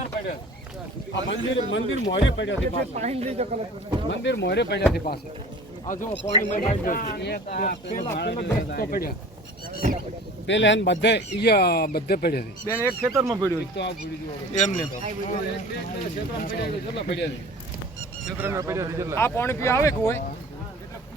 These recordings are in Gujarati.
અંદર પડ્યા આ મંદિર મંદિર મોરે પડ્યા છે. મંદિર મોરે પડ્યા છે પાછળ. આ જો પાણી પડ્યા. પેલા બધે ઈ બધે પડ્યા છે. બેન એક ખેતરમાં પડ્યો તો આ ભૂલી ગયો એમને ક્ષેત્રમાં પડ્યા છે, કેટલા પડ્યા છે. ખેતરમાં પડ્યા છે જેટલા. આ પાણી પી આવે કોઈ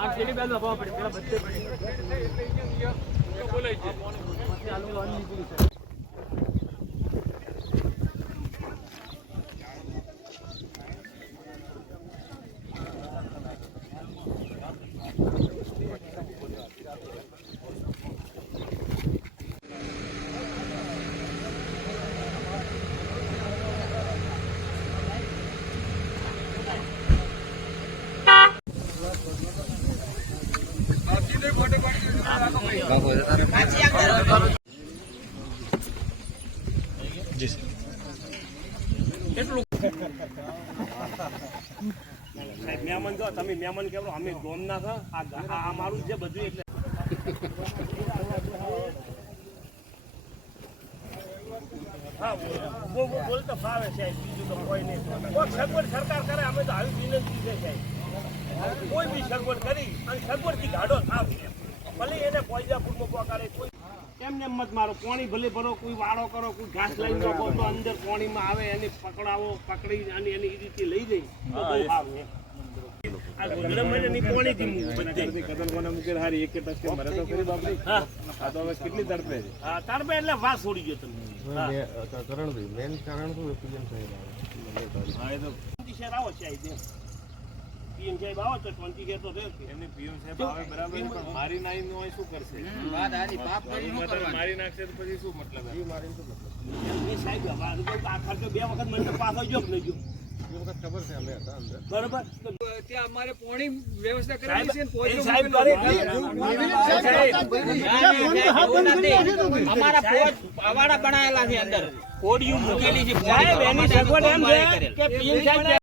આ પેલી બાજુ ભાવ પડે પેલા બધે બોલાય છે. મહેમાન જો તમે મહેમાન કેવડો અમે ગોમના છો આ ગા- આ મારું છે બધું એટલે હા બહુ બોલતો ફાવે છે બીજું તો કોઈ નહીં સગવડ સરકાર કરે અમે તો આવી વિનંતી છે કોઈ બી સગવડ કરી અને સગવડથી ગાડો થાવ ભલે એને કરે કોઈ એમને એમ મત મારો પાણી ભલે ભરો કોઈ વાળો કરો કોઈ ઘાસ લઈ નાખો તો અંદર પાણીમાં આવે એને પકડાવો પકડી અને એની એ રીતે લઈ જઈ તો બહુ સારું છે આ ગોંડલ મહિનાની પાણીથી મૂકું બધે. હા. હા, તાર એટલે વાત છોડી ગયો તમે કરણભાઈ મેન કારણ શું? પીએમ સાહેબ ટ્વેન્ટી શેર આવો છે પીએમ સાહેબ આવો તો ટ્વેન્ટી શેર તો રહે જ પીએમ સાહેબ આવે બરાબર પણ મારી નાઈ નો શું કરશે? વાત આની પાપ કરી નો કરવા મારી નાખશે તો પછી શું મતલબ એ મારી શું મતલબ? એ સાહેબ હવે તો આખર તો બે વખત મને પાછો ગયો કે નહીં ગયો? એ વખત ખબર છે અમે હતા અંદર. બરોબર? ત્યાં અમારે પાણી વ્યવસ્થા કરેલી છે ને સાહેબ કરે અમારા પોચ અવાડા બનાયેલા છે અંદર. કોડિયું મૂકેલી છે સાહેબ એની સગવડ એમ છે કે પીએમ સાહેબ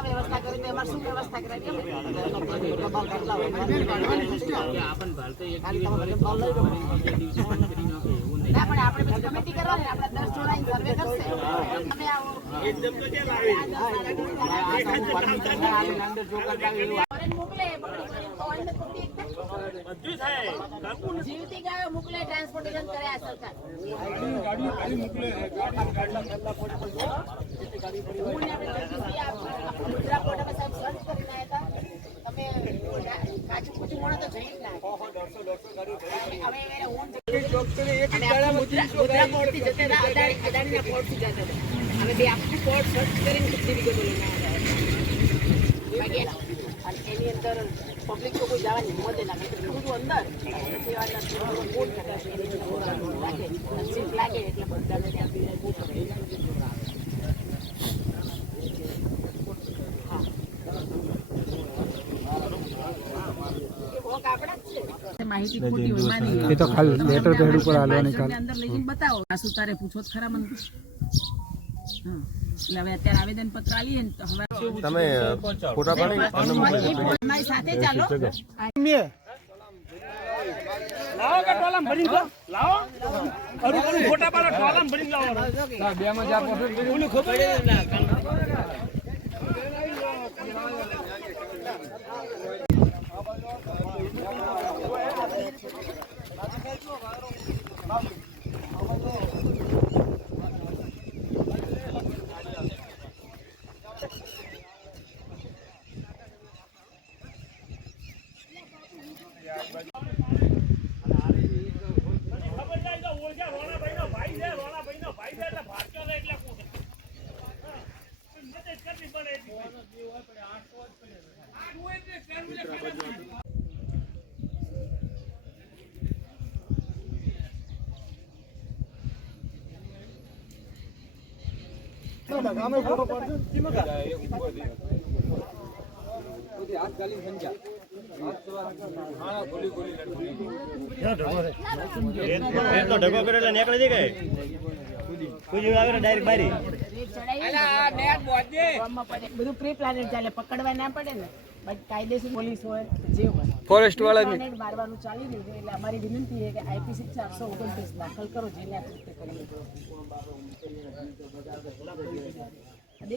એની વ્યવસ્થા કરે તો એમાં શું વ્યવસ્થા કરે કેમ આપણે કમિટી કરવાની આપણે દસ સર્વે કરશે. આવો મોકલે પકડી કરીને ફોરેન પકડી એકદમ બધું થાય. જીવતી ગાયો મોકલે ટ્રાન્સપોર્ટેશન કરે આ સરકાર. ગાડી ગાડી મોકલે હું ને આપણે જલ્દીથી આ ગુજરાત બોર્ડમાં સાહેબ સર્ચ કરીને આવ્યા હતા. તમે કાચું કુચું મળે તો જઈ જ ના હવે એને હું અને આપણે મુદ્રા મુદ્રા પોર્ટથી જતા હતા અદાણી અદાણીના પોર્ટથી જતા હતા. અમે બે આખું પોર્ટ સર્ચ કરીને બધી વિગતો લઈને આવ્યા બાકી એની અંદર પબ્લિક તો કોઈ જવાની હિંમત ના કરે. એટલું અંદર અંદર બોટ કરે લાગે એટલે બધાને ત્યાં કરે. માની એ તો ખાલી લેટર પેડ ઉપર હાલવાની અંદર લઈને બતાવો. આ સુતારે તારે પૂછો ખરા મને. હવે અત્યારે આવેદન પત્ર આલીએ ને તો હવે તમે ફોટા પાડી સાથે ચાલો. લાવો કે ટોલામ ભરી દો લાવો. અરે ઓલું ફોટા પાડો ટોલામ ભરી લાવો. બે માં જા પોતે તો ઓળખ્યા રોણાભાઈનો ભાઈ છે રોણાભાઈનો ભાઈ છે એટલે ભાગ્યો લે એટલે પૂછે એટલો ઢગો કર્યો એટલે નીકળી જઈ કુજી આવે ડાયરેક્ટ બારી બધું પ્રી પ્લાનેટ ચાલે પકડવા ના પડે ને. કાયદેસર પોલીસ હોય જે હોય. ફોરેસ્ટ વાળા મારવાનું ચાલી રહ્યું છે એટલે અમારી વિનંતી છે કે આઈપીસી ચારસો ઓગણત્રીસ દાખલ કરો જેને આ કૃત્ય કર્યું છે. આ દેખાય રહ્યા ને ચારે બાજુ. અને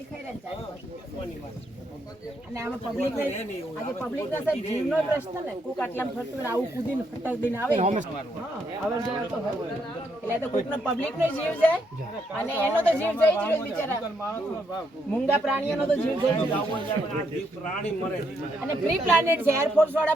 આમાં પબ્લિક આજે પબ્લિક ના જીવનો પ્રશ્ન ને કોક આટલામાં ફરતું આવું કૂદીને ફટક દિન આવે. એટલે તો કોકનો પબ્લિક નો જીવ જાય અને એનો તો જીવ જાય જ બિચારા. મૂંગા પ્રાણીઓનો તો જીવ જાય જ પ્રાણી મરે અને પ્રી પ્લાનેટ છે એરફોર્સ વાળા